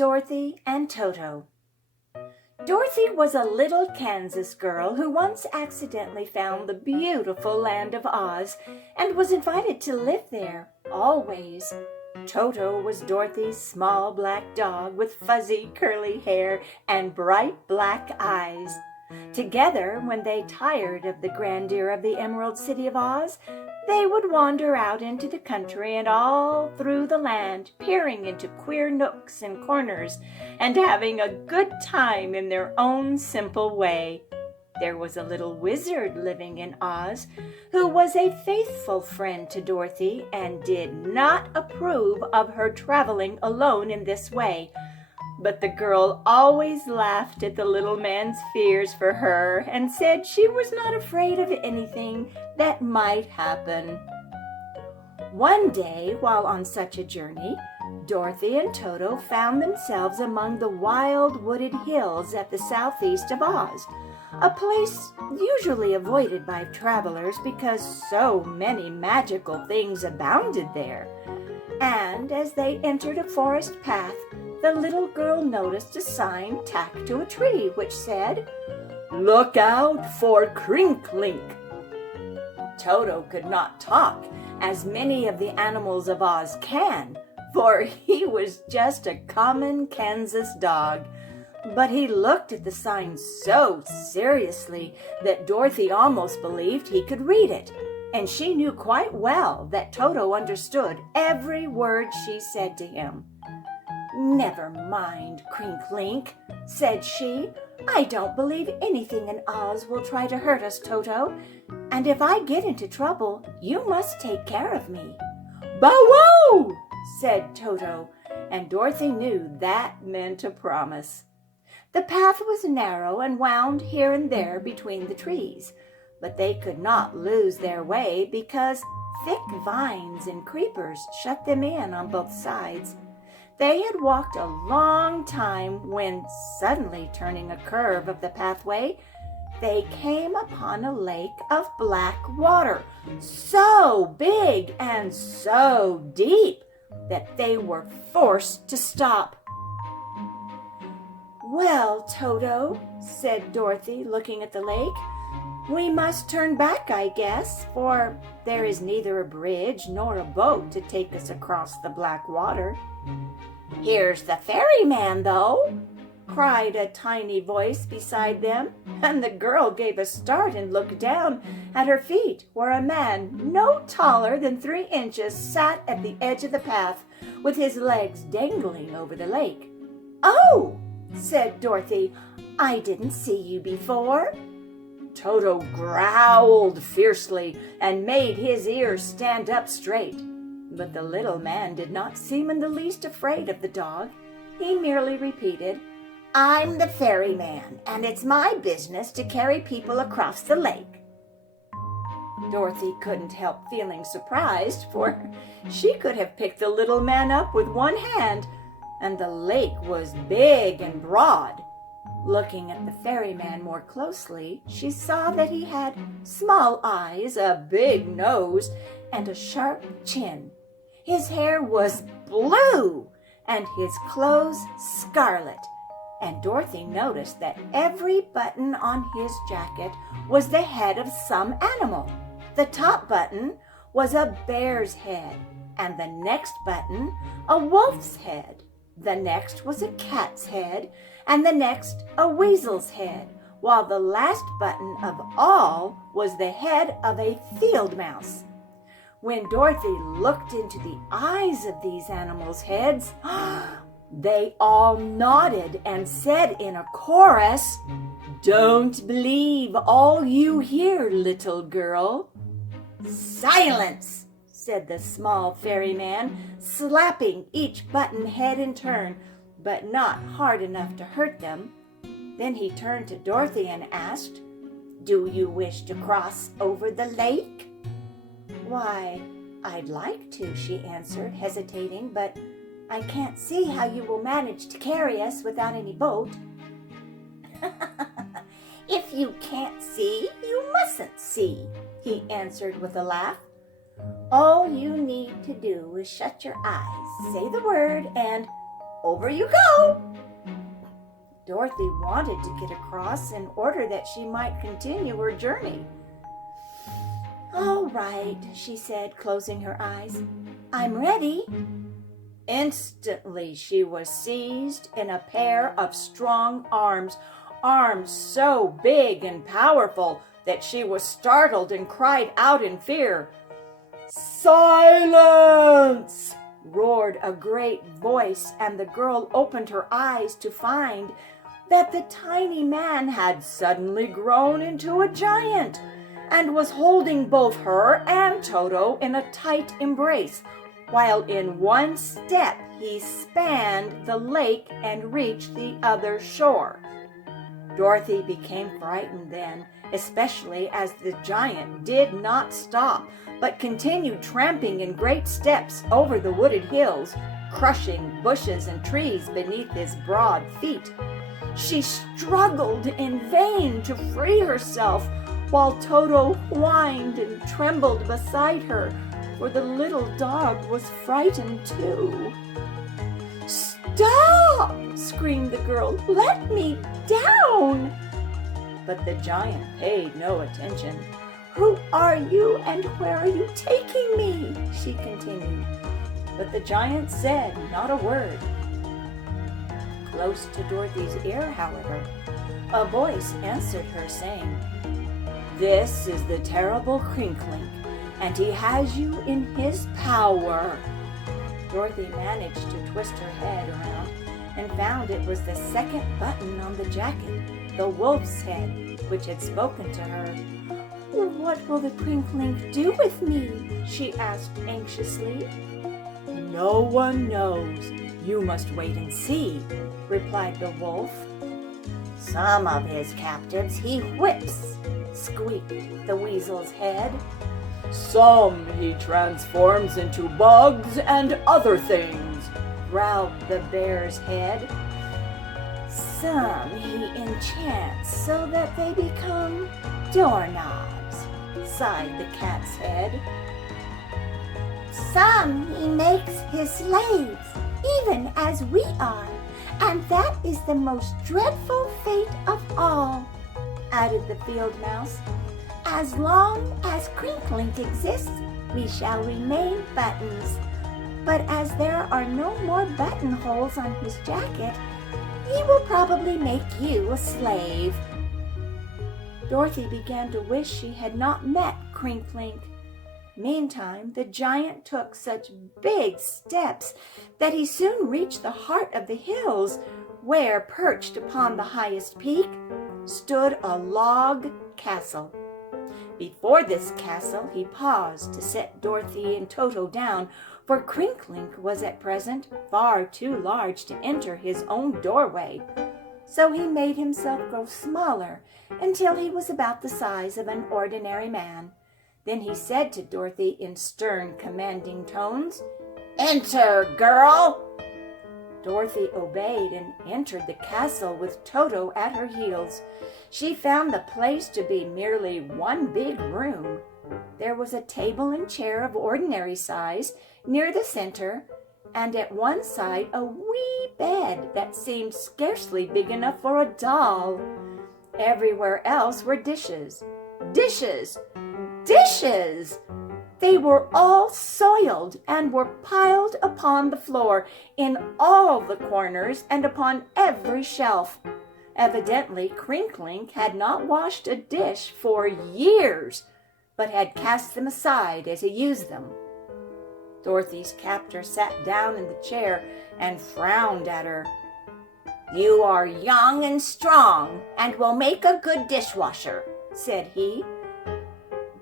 Dorothy and Toto. Dorothy was a little Kansas girl who once accidentally found the beautiful land of Oz and was invited to live there, always. Toto was Dorothy's small black dog with fuzzy curly hair and bright black eyes. Together, when they tired of the grandeur of the Emerald City of Oz, they would wander out into the country and all through the land, peering into queer nooks and corners and having a good time in their own simple way. There was a little wizard living in Oz who was a faithful friend to Dorothy and did not approve of her traveling alone in this way. But the girl always laughed at the little man's fears for her and said she was not afraid of anything that might happen. One day, while on such a journey, Dorothy and Toto found themselves among the wild wooded hills at the southeast of Oz, a place usually avoided by travelers because so many magical things abounded there. And as they entered a forest path, the little girl noticed a sign tacked to a tree which said, "Look out for Crinklink." Toto could not talk, as many of the animals of Oz can, for he was just a common Kansas dog. But he looked at the sign so seriously that Dorothy almost believed he could read it, and she knew quite well that Toto understood every word she said to him. "Never mind, Crinklink," said she. "I don't believe anything in Oz will try to hurt us, Toto. And if I get into trouble, you must take care of me." "Bow wow!" said Toto, and Dorothy knew that meant a promise. The path was narrow and wound here and there between the trees, but they could not lose their way because thick vines and creepers shut them in on both sides. They had walked a long time when, suddenly turning a curve of the pathway, they came upon a lake of black water, so big and so deep that they were forced to stop. "Well, Toto," said Dorothy, looking at the lake, "we must turn back, I guess, for there is neither a bridge nor a boat to take us across the black water." "Here's the ferryman, though," cried a tiny voice beside them, and the girl gave a start and looked down at her feet, where a man no taller than 3 inches sat at the edge of the path with his legs dangling over the lake. "Oh!" said Dorothy, "I didn't see you before." Toto growled fiercely and made his ears stand up straight. But the little man did not seem in the least afraid of the dog. He merely repeated, "I'm the ferryman, and it's my business to carry people across the lake." Dorothy couldn't help feeling surprised, for she could have picked the little man up with one hand, and the lake was big and broad. Looking at the ferryman more closely, she saw that he had small eyes, a big nose, and a sharp chin. His hair was blue, and his clothes scarlet, and Dorothy noticed that every button on his jacket was the head of some animal. The top button was a bear's head, and the next button a wolf's head. The next was a cat's head, and the next a weasel's head, while the last button of all was the head of a field mouse. When Dorothy looked into the eyes of these animals' heads, they all nodded and said in a chorus, "Don't believe all you hear, little girl." "Silence!" said the small ferryman, slapping each button head in turn, but not hard enough to hurt them. Then he turned to Dorothy and asked, "Do you wish to cross over the lake?" "Why, I'd like to," she answered, hesitating, "but I can't see how you will manage to carry us without any boat." "If you can't see, you mustn't see," he answered with a laugh. "All you need to do is shut your eyes, say the word, and Over you go." Dorothy wanted to get across in order that she might continue her journey. "All right," she said, closing her eyes. "I'm ready." Instantly she was seized in a pair of strong arms, arms so big and powerful that she was startled and cried out in fear. "Silence!" roared a great voice, and the girl opened her eyes to find that the tiny man had suddenly grown into a giant and was holding both her and Toto in a tight embrace, while in one step he spanned the lake and reached the other shore. Dorothy became frightened then, especially as the giant did not stop, but continued tramping in great steps over the wooded hills, crushing bushes and trees beneath his broad feet. She struggled in vain to free herself, while Toto whined and trembled beside her, for the little dog was frightened too. "Stop!" screamed the girl. "Let me down!" But the giant paid no attention. "Who are you and where are you taking me?" she continued. But the giant said not a word. Close to Dorothy's ear, however, a voice answered her, saying, "This is the terrible Crinklink, and he has you in his power." Dorothy managed to twist her head around and found it was the second button on the jacket, the wolf's head, which had spoken to her. "What will the Crinklink do with me?" she asked anxiously. "No one knows. You must wait and see," replied the wolf. "Some of his captives he whips," squeaked the weasel's head. "Some he transforms into bugs and other things," growled the bear's head. "Some he enchants so that they become doorknobs," sighed the cat's head. "Some he makes his slaves, even as we are, and that is the most dreadful fate of all," added the field mouse. "As long as Crinklink exists, we shall remain buttons. But as there are no more buttonholes on his jacket, he will probably make you a slave." Dorothy began to wish she had not met Crinklink. Meantime, the giant took such big steps that he soon reached the heart of the hills, where, perched upon the highest peak, stood a log castle. Before this castle he paused to set Dorothy and Toto down, for Crinklink was at present far too large to enter his own doorway. So he made himself grow smaller until he was about the size of an ordinary man. Then he said to Dorothy in stern, commanding tones, "Enter, girl!" Dorothy obeyed and entered the castle with Toto at her heels. She found the place to be merely one big room. There was a table and chair of ordinary size near the center, and at one side a wee bed that seemed scarcely big enough for a doll. Everywhere else were dishes. Dishes! Dishes! They were all soiled and were piled upon the floor, in all the corners and upon every shelf. Evidently, Crinklink had not washed a dish for years, but had cast them aside as he used them. Dorothy's captor sat down in the chair and frowned at her. "You are young and strong, and will make a good dishwasher," said he.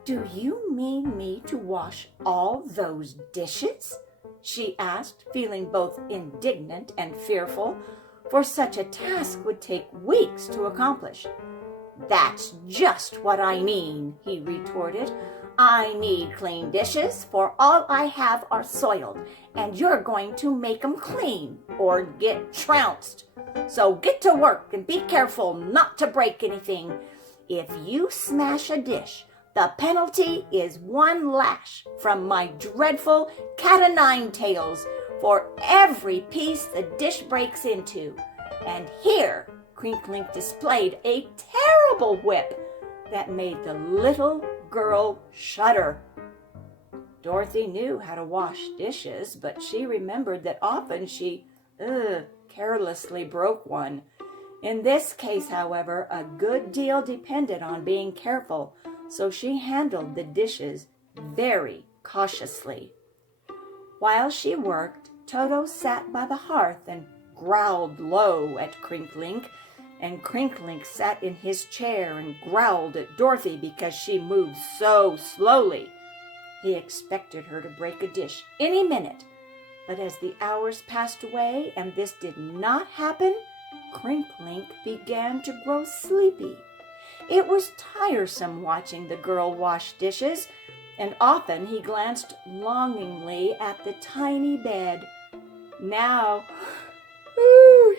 "Do you mean me to wash all those dishes?" she asked, feeling both indignant and fearful, for such a task would take weeks to accomplish. "That's just what I mean," he retorted. "I need clean dishes, for all I have are soiled, and you're going to make 'em clean or get trounced. So get to work and be careful not to break anything. If you smash a dish, the penalty is 1 lash from my dreadful cat-o'-nine-tails, for every piece the dish breaks into. And here Crinklink displayed a terrible whip that made the little girl shudder. Dorothy knew how to wash dishes, but she remembered that often she carelessly broke one. In this case, however, a good deal depended on being careful, so she handled the dishes very cautiously. While she worked, Toto sat by the hearth and growled low at Crinklink, and Crinklink sat in his chair and growled at Dorothy because she moved so slowly. He expected her to break a dish any minute, but as the hours passed away and this did not happen, Crinklink began to grow sleepy. It was tiresome watching the girl wash dishes, and often he glanced longingly at the tiny bed. Now,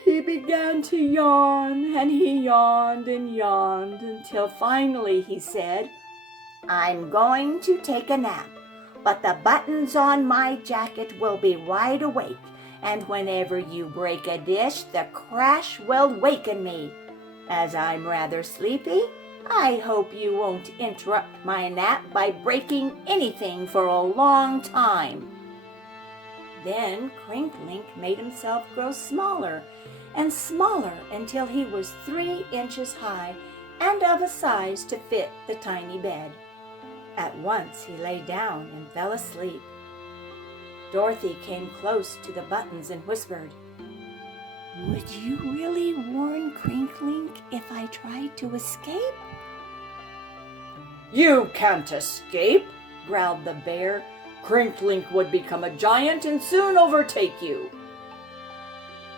he began to yawn, and he yawned and yawned until finally he said, "I'm going to take a nap, but the buttons on my jacket will be wide awake, and whenever you break a dish, the crash will waken me. As I'm rather sleepy, I hope you won't interrupt my nap by breaking anything for a long time." Then Crinklink made himself grow smaller and smaller until he was 3 inches high and of a size to fit the tiny bed. At once he lay down and fell asleep. Dorothy came close to the buttons and whispered, "Would you really warn Crinklink if I tried to escape?" "You can't escape," growled the bear. "Crinklink would become a giant and soon overtake you."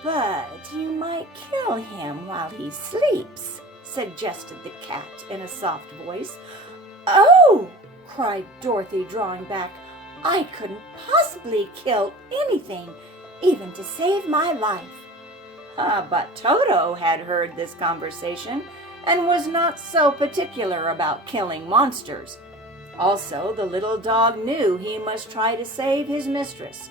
"But you might kill him while he sleeps," suggested the cat in a soft voice. "Oh!" cried Dorothy, drawing back. "I couldn't possibly kill anything, even to save my life." But Toto had heard this conversation and was not so particular about killing monsters. Also, the little dog knew he must try to save his mistress.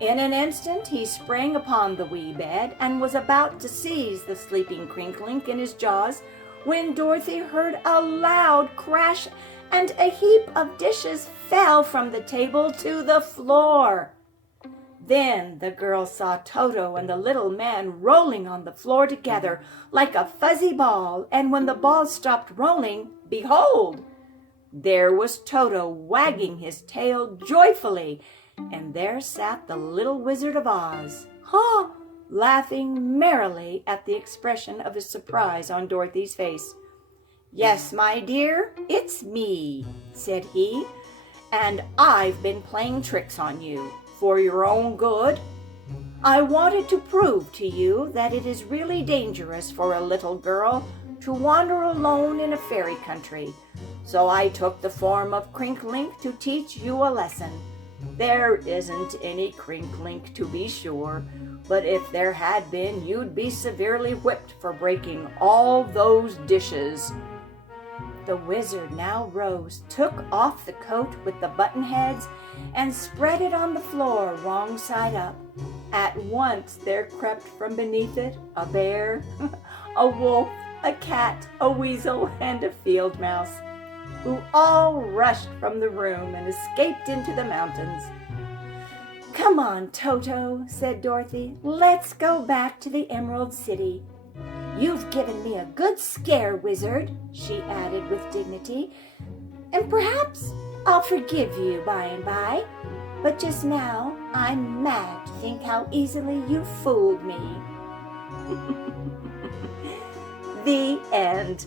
In an instant he sprang upon the wee bed and was about to seize the sleeping Crinklink in his jaws when Dorothy heard a loud crash and a heap of dishes fell from the table to the floor. Then the girl saw Toto and the little man rolling on the floor together like a fuzzy ball, and when the ball stopped rolling, behold, there was Toto wagging his tail joyfully, and there sat the little Wizard of Oz, laughing merrily at the expression of his surprise on Dorothy's face. "Yes, my dear, it's me," said he, "and I've been playing tricks on you for your own good. I wanted to prove to you that it is really dangerous for a little girl to wander alone in a fairy country, so I took the form of Crinklink to teach you a lesson. There isn't any Crinklink, to be sure, but if there had been, you'd be severely whipped for breaking all those dishes." The wizard now rose, took off the coat with the button heads, and spread it on the floor wrong side up. At once there crept from beneath it a bear, a wolf, a cat, a weasel, and a field mouse, who all rushed from the room and escaped into the mountains. "Come on, Toto," said Dorothy. "Let's go back to the Emerald City. You've given me a good scare, wizard," she added with dignity, "and perhaps I'll forgive you by and by. But just now I'm mad to think how easily you fooled me." The end.